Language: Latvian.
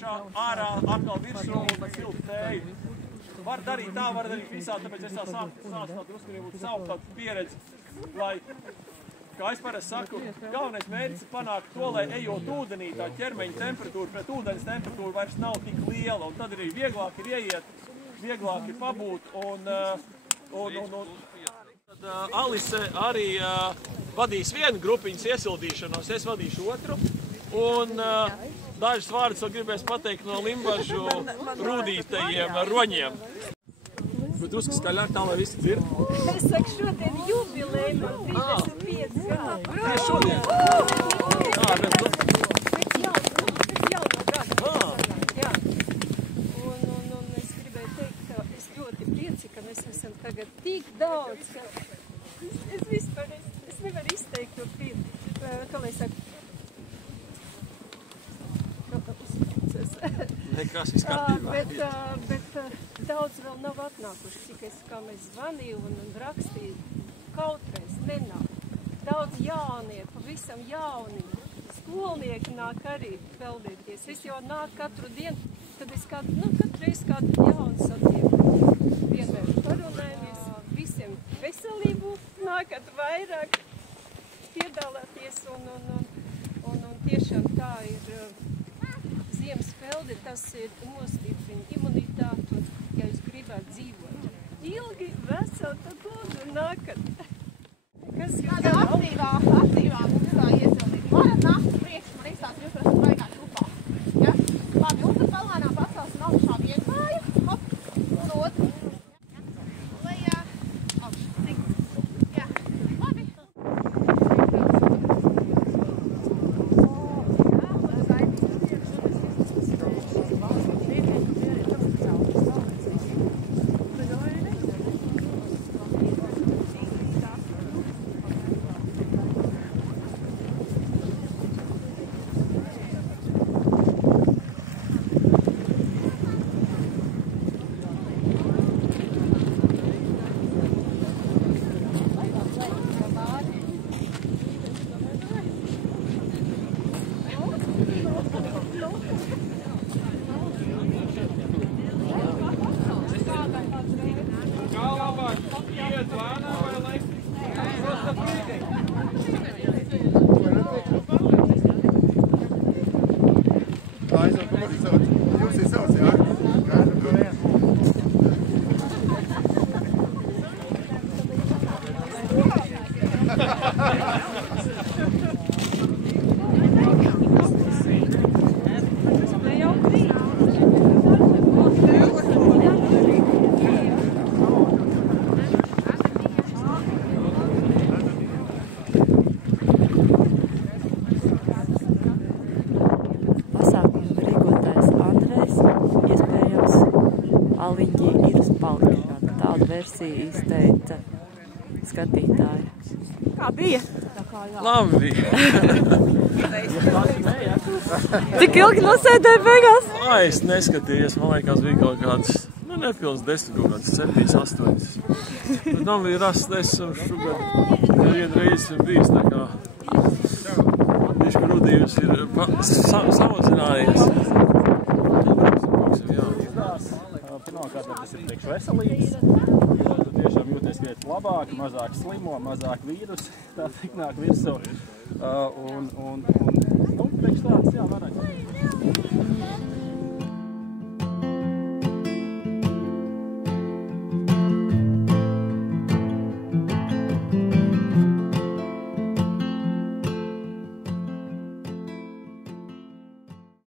iekšā, ārā, atkal virsū un siltu tēju. Var darīt tā, var darīt visā, tāpēc es tā sācu tā drusku savu tādu pieredzi, lai, kā es parasti saku, galvenais mērķis ir panākt to, lai ejot ūdenī, tā ķermeņa temperatūra pret ūdens temperatūru vairs nav tik liela, un tad arī vieglāk ir ieiet, vieglāk ir pabūt, un tad Alise arī vadīs vienu grupiņas iesildīšanos, es vadīšu otru, un dažas vārdus vēl gribēs pateikt no limbažu rūdītajiem roņiem. Bet drusku skaļāk tā, lai visi dzird. Es saku, šodien jubilēja man 35 gadi. Tieši šodien? Pēc jauno gadu. Jā. Un es gribēju teikt, ka es ļoti priecīju, ka mēs esam tagad tik daudz, ka es vispār, es nevaru izteikt to pieredzi. Kā lai saku? Nekas viss kārtībā. Bet daudz vēl nav atnākuši, cik es, kā mēs zvanīju un rakstīju, kautreiz nenāk. Daudz jaunie, pavisam jauni, skolnieki nāk arī peldēties. Es jau nāku katru dienu, tad es katru reizi kādu jaunu satieku. Vienmēr parunājamies, visiem veselību, nākat vairāk piedalāties un tiešām tā ir. Ziemas pelde, tas ir nostiprina imunitāti, un, ja jūs gribētu dzīvot ilgi, veseli, tad lūdzu nākat. Kas jūs tādā aktīvā iesildīt. Varat nākt priekš, man izstāst, jūs esat baigā grupā. Ja? Labi, un tad palānām pacelsim augšā vienu kāju, hop, un otru. Lejā, augšā, tik. Jā, labi. Aliņģi ir uz palikšanu. Tādu versiju izteica skatītāji. Kā bija? Labi bija. Cik ilgi nosēdēja beigās? Es neskatījos, man liekas, bija kaut kāds, nepilns 10, kaut kāds 7, 8. Bet man bija rasts, esmu šogad vienu reizi bijis, tā kā viņš rudījums ir samazinājies. Pirmkārt, tas ir priekš veselības. Tu tiešām jūties krietni labāk, mazāk slimo, mazāk vīrusu, tā tik nāk virsū. Un priekš tāds, jā, varētu.